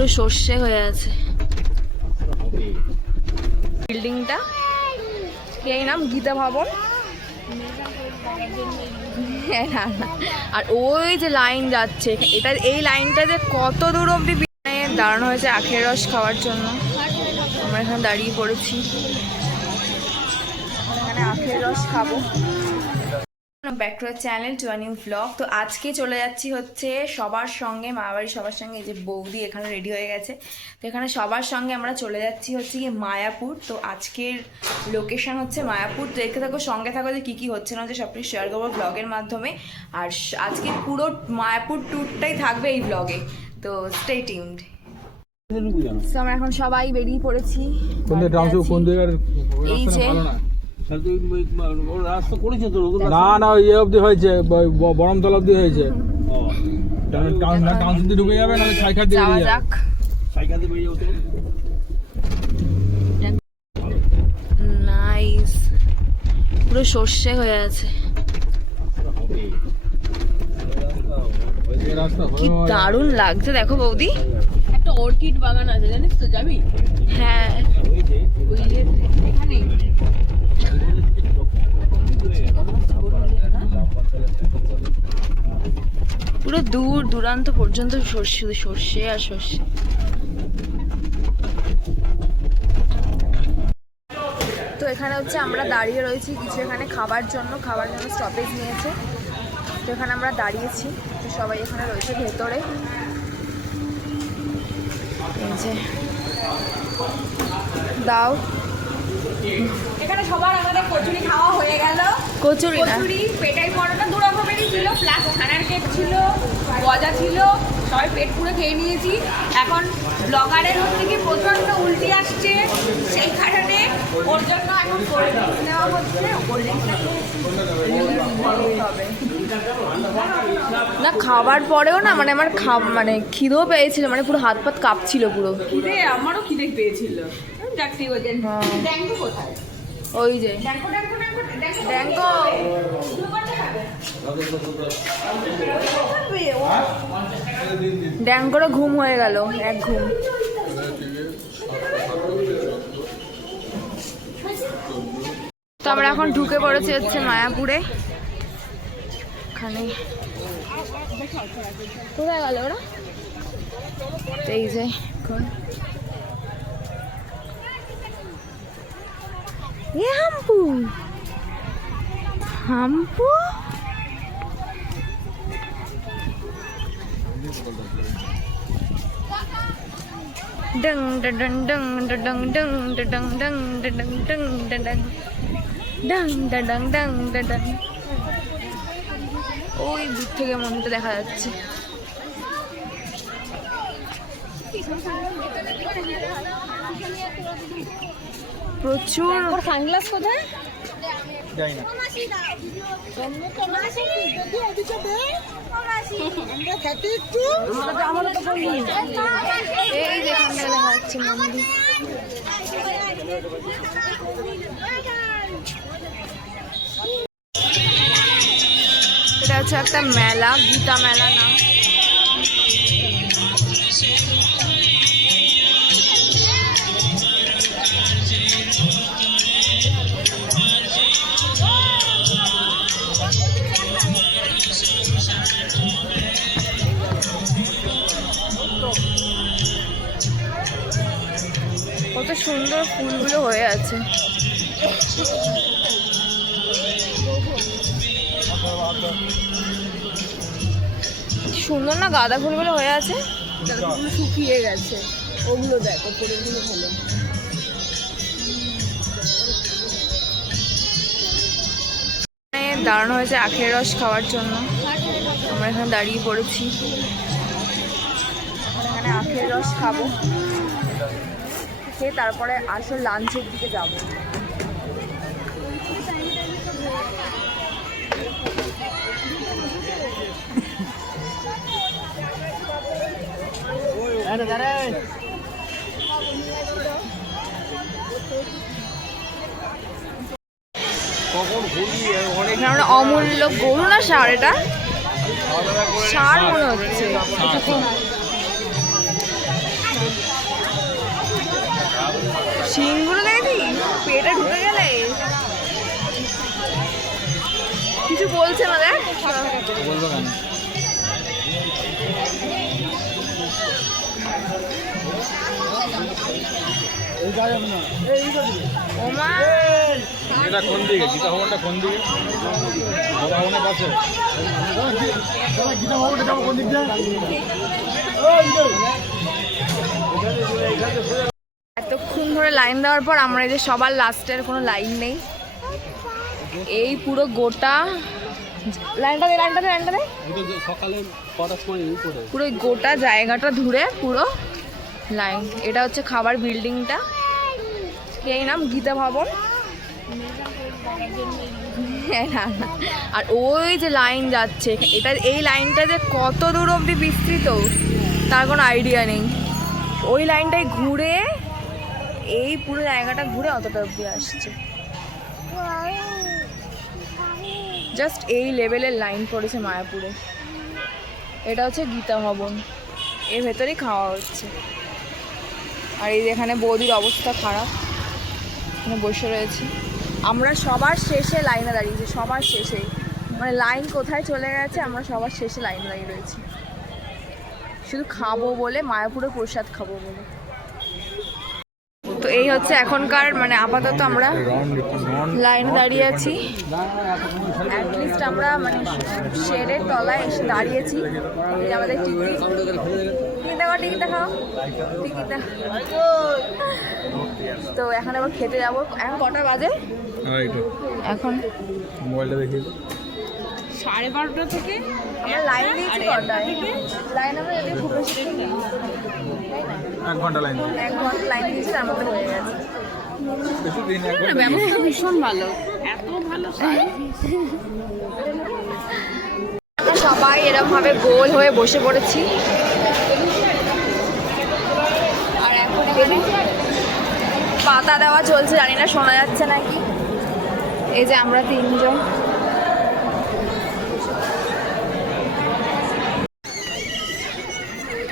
পুরো সর্ষে হয়ে আছে বিল্ডিংটা। এই নাম গীতা ভবন। আর ওই যে লাইন যাচ্ছে, এটা এই লাইনটা যে কত দূর অবধি দাঁড়ানো হয়েছে আখের রস খাওয়ার জন্য। আমরা এখানে দাঁড়িয়ে পড়েছি, এখানে আখের রস খাবো। Back to channel to a new blog. তো আজকে চলে যাচ্ছি হচ্ছে সবার সঙ্গে, মামাবাড়ির সবার সঙ্গে। এই যে বৌদি এখানে রেডি হয়ে গেছে, তো এখানে সবার সঙ্গে আমরা চলে যাচ্ছি হচ্ছে গিয়ে মায়াপুর। তো আজকের লোকেশন হচ্ছে মায়াপুর। তো দেখতে থাকো, সঙ্গে থাকো যে কী কী হচ্ছে না হচ্ছে সব কিছু শেয়ার করবো ব্লগের মাধ্যমে। আর আজকে পুরো মায়াপুর ট্যুরটাই থাকবে এই ব্লগে, তো স্টে টিউনড। তো আমরা এখন সবাই বেরিয়ে পড়েছি। এই যে না না ইয়ে অব্দি হয়েছে, বরমতলা অব্দি হয়েছে। টাউন সিটি ঢুকে যাবে, নাহলে ছাইখাট দিয়ে যাওয়া যাক। নাইস, পুরো সর্ষে হয়ে আছে। কি দারুণ লাগছে দেখো বৌদি। একটা অর্কিড বাগান আছে জানিস তো, যাবি? হ্যাঁ, এখানে পুরো দূর দূরান্ত পর্যন্ত সর্ষে, সর্ষে আর সর্ষে। তো এখানে হচ্ছে আমরা দাঁড়িয়ে রয়েছি কিছু এখানে খাবার জন্য স্টপেজ নিয়েছে। তো এখানে আমরা দাঁড়িয়েছি, তো সবাই এখানে রয়েছে ভেতরে। এই যে দাও, এখানে সবার আমাদের কচুরি খাওয়া হয়ে গেল। কচুরি না, কচুরি পেটাই পরোটা দু রকমেরই ছিল, প্লাস ছানার কেক ছিল, গজা ছিল, সবাই পেট পুরো খেয়ে নিয়েছি। এখন ব্লগারের হচ্ছে কি প্রচণ্ড উল্টি আসছে, সেই কারণে ওর জন্য এখন কোল্ড ড্রিঙ্কস নেওয়া হচ্ছে। কোল্ড না খাবার পরেও না মানে আমার মানে খিদেও পেয়েছিল, মানে পুরো হাত পাত কাঁপছিল পুরো। খিদে, আমারও খিদে পেয়েছিল। যাচ্ছি ওই যে ড্যাঙ্গো কোথায়, ওই যে ড্যাঙ্গো ড্যাঙ্গো ড্যাঙ্গোরও ঘুম হয়ে গেল, এক ঘুম। তো আমরা এখন ঢুকে পড়েছি হচ্ছে মায়াপুরে। এখানে কোথায় গেল ওরা? এই যে এখন হাম্পু হাম্পু ডং ডং ডং ডং ডং ডং ডং ডং ডং ডং ডং ডং ডং ডং। ওই দূর থেকে মনটা দেখা যাচ্ছে। প্রচুর সানগ্লাস কোথায়? যাই না। এই যেখানে দেখা যাচ্ছে মন্দির। এটা হচ্ছে একটা মেলা, গীতা মেলা নাম। কত সুন্দর ফুলগুলো হয়ে আছে। সুন্দর না গাঁদা ফুলগুলো হয়ে আছে, শুকিয়ে গেছে। ওগুলো দেখো, পরেরগুলো ভালো। দাঁড়ানো হয়েছে আখের রস খাওয়ার জন্য। আমরা এখানে দাঁড়িয়ে পড়েছি, এখানে আখের রস খাবো, খেয়ে তারপরে আসল লাঞ্চের দিকে যাবো। আমরা অমূল্য গরু না ষাঁড়, এটা ষাঁড় মনে হচ্ছে। কিছু বলছে না দেখ। বলবো কেন? ওমা এটা কোন দিকে? গীতা ভবনটা কোন দিকে? গীতা ভবনের পাশে। গীতা ভবনটা যাবো কোন দিক দিয়ে? এতক্ষণ ধরে লাইন দেওয়ার পর আমরা এই যে সবার লাস্টের কোনো লাইন নেই, এই পুরো গোটা লাইনটা দে সকালে কটার সময় এই করে পুরো গোটা জায়গাটা ধরে পুরো লাইন। এটা হচ্ছে খাবার বিল্ডিংটা, এই নাম গীতা ভবন। না না, আর ওই যে লাইন যাচ্ছে এটা, এই লাইনটা যে কত দূর অবধি বিস্তৃত তার কোনো আইডিয়া নেই। ওই লাইনটাই ঘুরে এই পুরো জায়গাটা ঘুরে অতটা অবধি আসছে। জাস্ট এই লেভেলের লাইন পড়েছে মায়াপুরে। এটা হচ্ছে গীতা ভবন, এর ভেতরেই খাওয়া হচ্ছে। আর এই যেখানে বৌদির অবস্থা খারাপ, এখানে বসে রয়েছে। আমরা সবার শেষে লাইনে দাঁড়িয়েছি, সবার শেষে, মানে লাইন কোথায় চলে গেছে, আমরা সবার শেষে লাইনে দাঁড়িয়ে রয়েছি শুধু খাবো বলে, মায়াপুরে প্রসাদ খাবো বলে। তো এই হচ্ছে এখনকার মানে আপাতত আমরা লাইনে দাঁড়িয়ে আছি। অ্যাটলিস্ট আমরা মানে শেডের তলায় এসে দাঁড়িয়েছি। এই যে আমাদের টিকিট দেখাও, টিকিটটা। তো এখন আবার খেতে যাবো। এখন কটা বাজে? এখন মোবাইলটা দেখিয়ে 12:30 থেকে আমরা লাইন দিয়েছি কটায়? লাইন আমরা যদি খুব বেশি 1 ঘন্টা লাইন। 1 ঘন্টা লাইন দিয়েছি, তার মধ্যে হয়ে গেছে। বেশি দিন ব্যবস্থা ভীষণ ভালো, এত ভালো। আমরা সবাই এরকম ভাবে গোল হয়ে বসে পড়েছি। আর এখন এখানে পাতা দেওয়া চলছে, জানি না শোনা যাচ্ছে নাকি। এই যে আমরা 3 জন,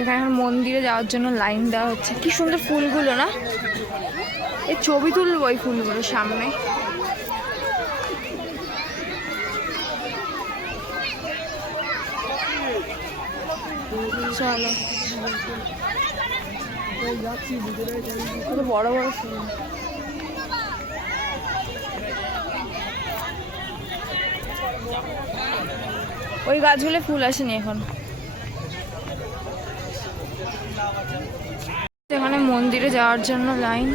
এখানে মন্দিরে যাওয়ার জন্য লাইন দেওয়া হচ্ছে। কি সুন্দর ফুলগুলো না, এই ছবি তুলবো ওই ফুলগুলো সামনে। চলো, কত বড় বড় ফুল। ওই গাছগুলো ফুল আসেনি এখন। এখানে মন্দিরে যাওয়ার জন্য লাইন।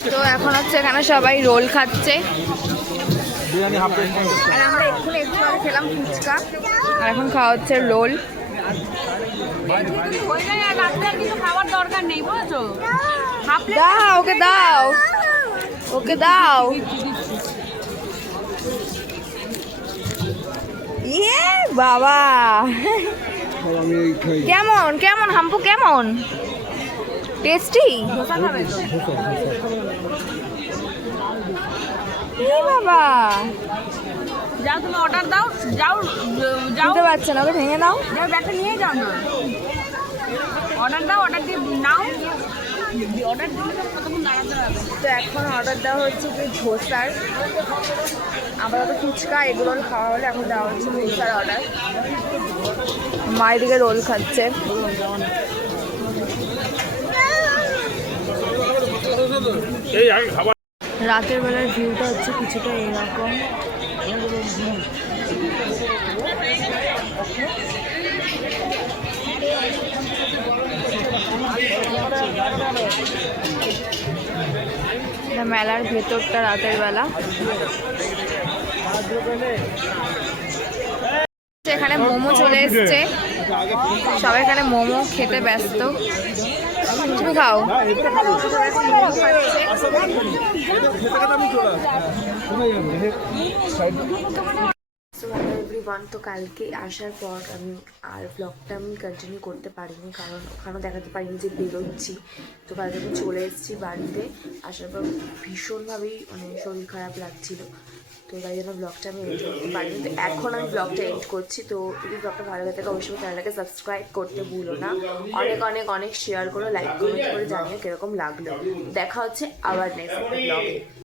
তো এখন হচ্ছে এখানে সবাই রোল খাচ্ছে, আর আমরা একটু আগে খেলাম ফুচকা, আর এখন খাওয়া হচ্ছে রোল। খাওয়ার দরকার নেই, বুঝেছো? দাও ওকে, দাও ওকে, দাও। ইয়ে বাবা, কেমন কেমন হাম্পু, কেমন টেস্টি? বাবা যাও তুমি অর্ডার দাও, যাও দিতে পারছে না, ওকে ভেঙে দাও। যাও ব্যাগটা নিয়ে যাও না, অর্ডার দাও, অর্ডার দিয়ে নাও, অর্ডার দিলে তো কতক্ষণ দাঁড়াতে হবে। তো এখন অর্ডার দেওয়া হচ্ছে যে ধোসার, আপাতত ফুচকা এগুলো খাওয়া হলে এখন দেওয়া হচ্ছে ধোসার অর্ডার। মায়ের দিকে রোল খাচ্ছে। রাতের বেলার ভিউটা হচ্ছে কিছুটা এরকম। মেলার ভেতরটা রাতের বেলা। এখানে মোমো চলে এসছে, সবাই এখানে মোমো খেতে ব্যস্ত। তুমি খাও। এভরিওয়ান, তো কালকে আসার পর আমি আর ব্লগটা আমি কন্টিনিউ করতে পারিনি, কারণ ওখানেও দেখাতে পারিনি যে বেরোচ্ছি। তো কালকে আমি চলে এসেছি বাড়িতে, আসার পর ভীষণভাবেই মানে শরীর খারাপ লাগছিলো, তো তাই জন্য ব্লগটা আমি এন্ড করতে পারিনি। তো এখন আমি ব্লগটা এন্ড করছি। তো যদি ব্লগটা ভালো লাগে থাকে অবশ্যই চ্যানেলটাকে সাবস্ক্রাইব করতে ভুলো না, অনেক অনেক অনেক শেয়ার করো, লাইক কমেন্ট করে জানিও কীরকম লাগলো। দেখা হচ্ছে আবার নেক্সট ব্লগে।